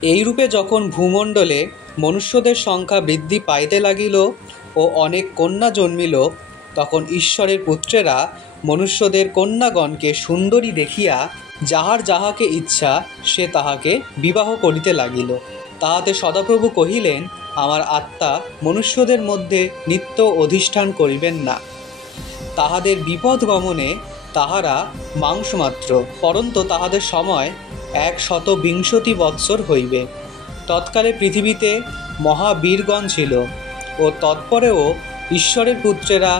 এইরূপে যখন ভূমণ্ডলে মনুষ্যদের সংখ্যা বৃদ্ধি পাইতে লাগিল ও অনেক কন্যা জন্মিল, তখন ঈশ্বরের পুত্রেরা মনুষ্যদের কন্যাগণকে সুন্দরী দেখিয়া যাহার যাহাকে ইচ্ছা সে তাহাকে বিবাহ করিতে লাগিল। তাহাতে সদাপ্রভু কহিলেন, আমার আত্মা মনুষ্যদের মধ্যে নিত্য অধিষ্ঠান করিবেন না। তাহাদের বিপদ গমনে তাহারা মাংসমাত্র, পরন্তু তাহাদের সময় 120 বৎসর হইবে। তৎকালে পৃথিবীতে মহাবীরগণ ছিল, ও তৎপরেও ঈশ্বরের পুত্রেরা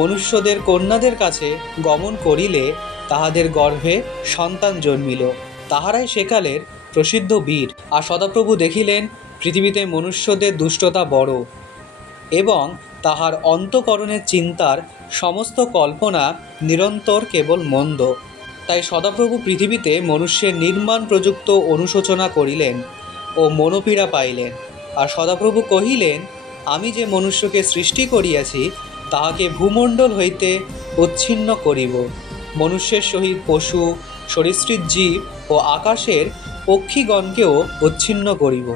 মনুষ্যদের কন্যাদের কাছে গমন করিলে তাহাদের গর্ভে সন্তান জন্মিল। তাহারাই সেকালের প্রসিদ্ধ বীর। আর সদাপ্রভু দেখিলেন পৃথিবীতে মনুষ্যদের দুষ্টতা বড়, এবং তাহার অন্তঃকরণের চিন্তার সমস্ত কল্পনা নিরন্তর কেবল মন্দ। তাই সদাপ্রভু পৃথিবীতে মনুষ্যের নির্মাণ প্রযুক্ত অনুশোচনা করিলেন ও মনোপীড়া পাইলেন। আর সদাপ্রভু কহিলেন, আমি যে মনুষ্যকে সৃষ্টি করিয়াছি তাহাকে ভূমণ্ডল হইতে উচ্ছিন্ন করিব। মনুষ্যের সহিত পশু, সরীসৃপ জীব ও আকাশের পক্ষীগণকেও উচ্ছিন্ন করিব,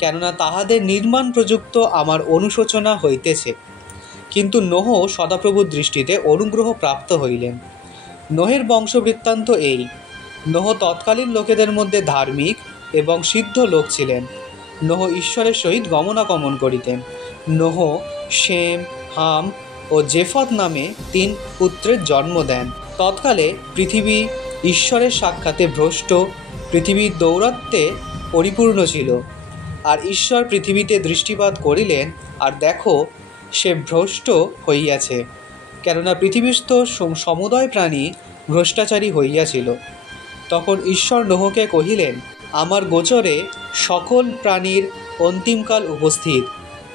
কেননা তাহাদের নির্মাণ প্রযুক্ত আমার অনুশোচনা হইতেছে। কিন্তু নোহ সদাপ্রভুর দৃষ্টিতে অনুগ্রহ প্রাপ্ত হইলেন। নোহের বংশবৃত্তান্ত এই। নোহ তৎকালীন লোকেদের মধ্যে ধার্মিক এবং সিদ্ধ লোক ছিলেন। নোহ ঈশ্বরের সহিত গমনাগমন করিতেন। নোহ শেম, হাম ও জেফত নামে 3 পুত্রের জন্ম দেন। তৎকালে পৃথিবী ঈশ্বরের সাক্ষাতে ভ্রষ্ট, পৃথিবীর দৌরাত্ম্যে পরিপূর্ণ ছিল। আর ঈশ্বর পৃথিবীতে দৃষ্টিপাত করিলেন, আর দেখো সে ভ্রষ্ট হইয়াছে, কেননা পৃথিবীস্থ সমুদয় প্রাণী ভ্রষ্টাচারী হইয়াছিল। তখন ঈশ্বর নোহকে কহিলেন, আমার গোচরে সকল প্রাণীর অন্তিমকাল উপস্থিত,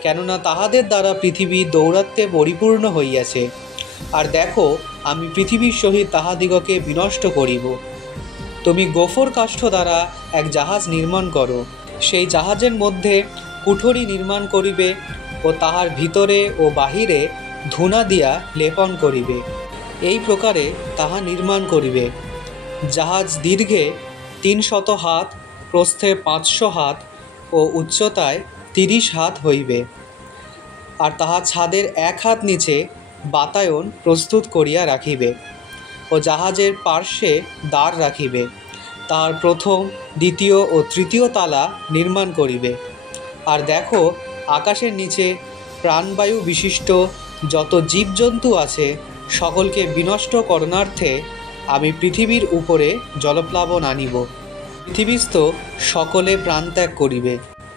কেননা তাহাদের দ্বারা পৃথিবী দৌরাত্ম্যে পরিপূর্ণ হইয়াছে। আর দেখো আমি পৃথিবীর সহিত তাহাদিগকে বিনষ্ট করিব। তুমি গোফর কাষ্ঠ দ্বারা এক জাহাজ নির্মাণ করো। সেই জাহাজের মধ্যে কুঠরি নির্মাণ করিবে ও তাহার ভিতরে ও বাহিরে ধূনা দিয়া লেপন করিবে। এই প্রকারে তাহা নির্মাণ করিবে। জাহাজ দীর্ঘে 300 হাত, প্রস্থে 500 হাত ও উচ্চতায় 30 হাত হইবে। আর তাহা ছাদের 1 হাত নিচে বাতায়ন প্রস্তুত করিয়া রাখিবে ও জাহাজের পার্শ্বে দ্বার রাখিবে। তাহার প্রথম, দ্বিতীয় ও তৃতীয় তালা নির্মাণ করিবে। আর দেখো আকাশের নিচে প্রাণবায়ু বিশিষ্ট যত জীবজন্তু আছে সকলকে বিনষ্ট করণার্থে আমি পৃথিবীর উপরে জলপ্লাবন আনিব। পৃথিবীস্থ সকলে প্রাণত্যাগ করিবে,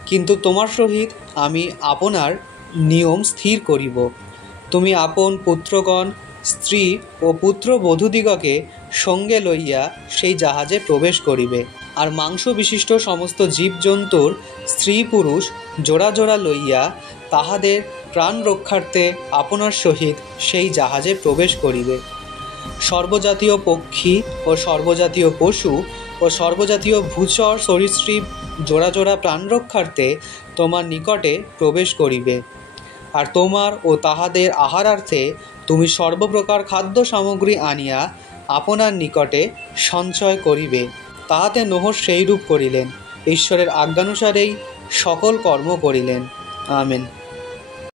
কিন্তু তোমার সহিত আমি আপনার নিয়ম স্থির করিব। তুমি আপন পুত্রগণ, স্ত্রী ও পুত্রবধূদিগকে সঙ্গে লইয়া সেই জাহাজে প্রবেশ করিবে। আর মাংস বিশিষ্ট সমস্ত জীবজন্তুর স্ত্রী পুরুষ জোড়া জোড়া লইয়া তাহাদের প্রাণ রক্ষার্থে আপনার সহিত সেই জাহাজে প্রবেশ করিবে। সর্বজাতীয় পক্ষী ও সর্বজাতীয় পশু ও সর্বজাতীয় ভূচর সরীসৃপ জোড়া জোড়া প্রাণ রক্ষার্থে তোমার নিকটে প্রবেশ করিবে। আর তোমার ও তাহাদের আহারার্থে তুমি সর্বপ্রকার খাদ্য সামগ্রী আনিয়া আপনার নিকটে সঞ্চয় করিবে। তাহাতে নোহ সেইরূপ করিলেন। ঈশ্বরের আজ্ঞানুসারেই সকল কর্ম করিলেন। আমেন।